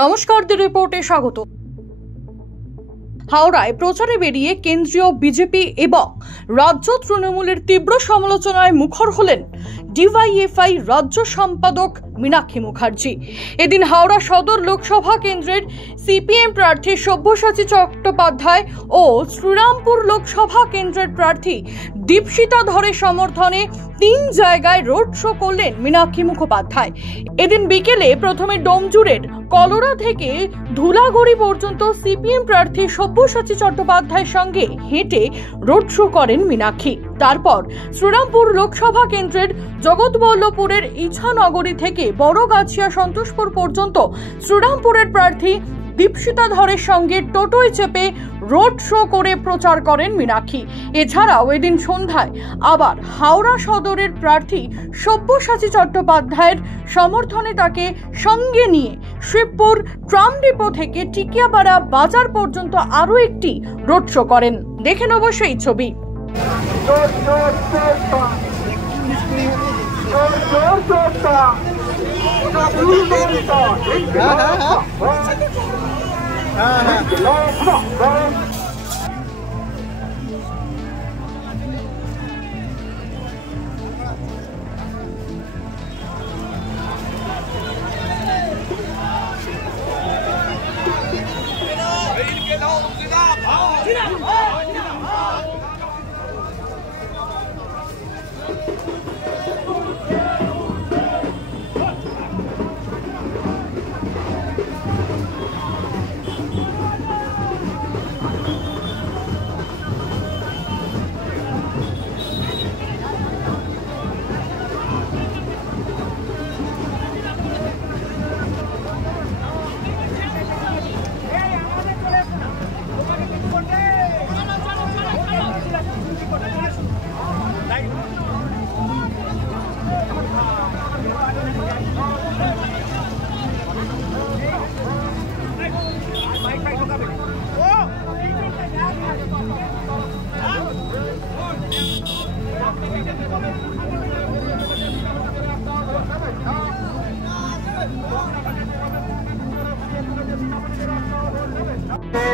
নমস্কার, দি রিপোর্টে স্বাগত। হাওড়ায় প্রচারে বেরিয়ে কেন্দ্রীয় বিজেপি এবং রাজ্য তৃণমূলের তীব্র সমালোচনায় মুখর হলেন ডিওয়াইএফআই রাজ্য সম্পাদক মীনাক্ষী মুখার্জি। এদিন হাওড়া সদর লোকসভা কেন্দ্রের সিপিএম প্রার্থী সব্যসাচী চট্টোপাধ্যায় ও শ্রীরামপুর লোকসভা কেন্দ্রের প্রার্থী দীপশিতা ধরের সমর্থনে 3 জায়গায় রোড শো করলেন মীনাক্ষী মুখোপাধ্যায়। এদিন বিকেলে প্রথমে ডোমজুড়ের কলোরা থেকে ধুলাগড়ি পর্যন্ত সিপিএম প্রার্থী সব্যসাচী চট্টোপাধ্যায়ের সঙ্গে হেঁটে রোড শো করেন মীনাক্ষী। তারপর শ্রীরামপুর লোকসভা কেন্দ্রের জগৎবল্লভপুরের ইছানগরী থেকে বড়গাছিয়া সন্তোষপুর পর্যন্ত শ্রীরামপুরের প্রার্থী দীপশিতা ধরের সঙ্গে টোটোয় চেপে রোড শো করে প্রচার করেন মীনাক্ষী। এছাড়াও এদিন সন্ধ্যায় আবার হাওড়া সদরের প্রার্থী সব্যসাচী চট্টোপাধ্যায়ের সমর্থনে তাকে সঙ্গে নিয়ে শিবপুর ট্রাম ডিপো থেকে টিকিয়াপাড়া বাজার পর্যন্ত আরও একটি রোড শো করেন। দেখে নেব সেই ছবি।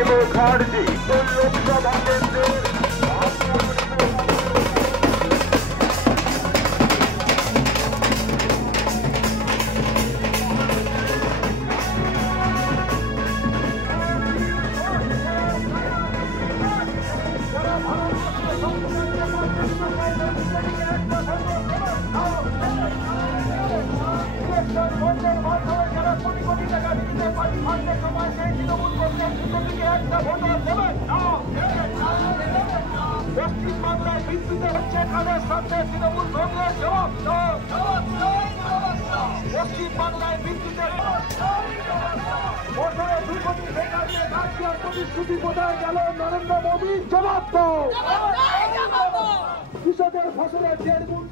मुखर्जी लोकसभा केंद्र পশ্চিম বাংলায় বিদ্যুতে হচ্ছে কাদের সাথে তৃণমূল কংগ্রেস জবাব পশ্চিম বাংলায় বিদ্যুতের বছরে 2 কোটি বেকার নিয়ে কাজ প্রতিশ্রুতি কোথায় গেল নরেন্দ্র মোদী? জবাব দাও। কৃষকের ফসলের 1.5 গুণ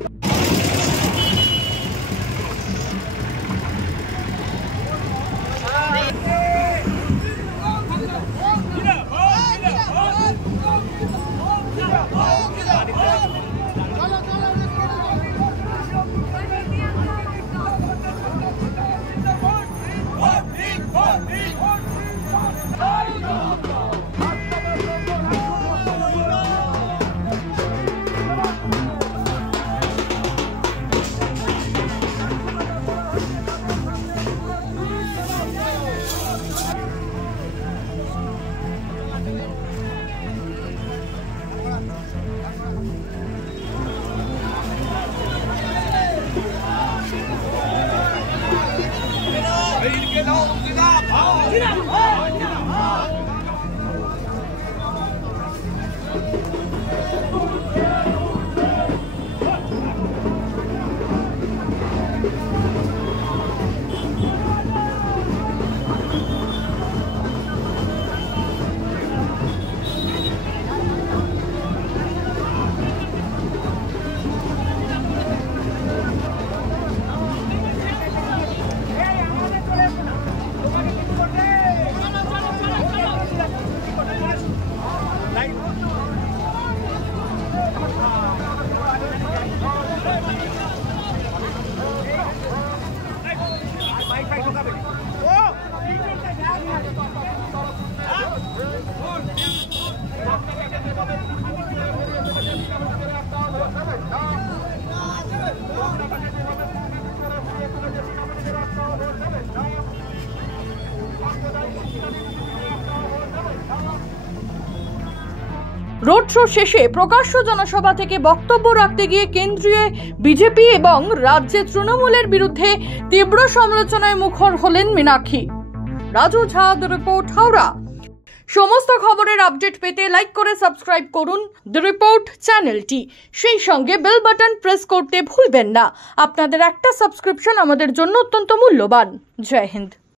রোড শো শেষে প্রকাশ্য জনসভা থেকে বক্তব্য রাখতে গিয়ে কেন্দ্রীয় বিজেপি এবং রাজ্যে তৃণমূলের বিরুদ্ধে তীব্র সমালোচনায় মুখর হলেন মীনাক্ষী। রাজু ঝা, দ্য রিপোর্ট, হাওড়া। সমস্ত খবরের আপডেট পেতে লাইক করে সাবস্ক্রাইব করুন দ্য রিপোর্ট চ্যানেলটি। সেই সঙ্গে বেল বাটন প্রেস করতে ভুলবেন না। আপনাদের একটা সাবস্ক্রিপশন আমাদের জন্য অত্যন্ত মূল্যবান। জয় হিন্দ।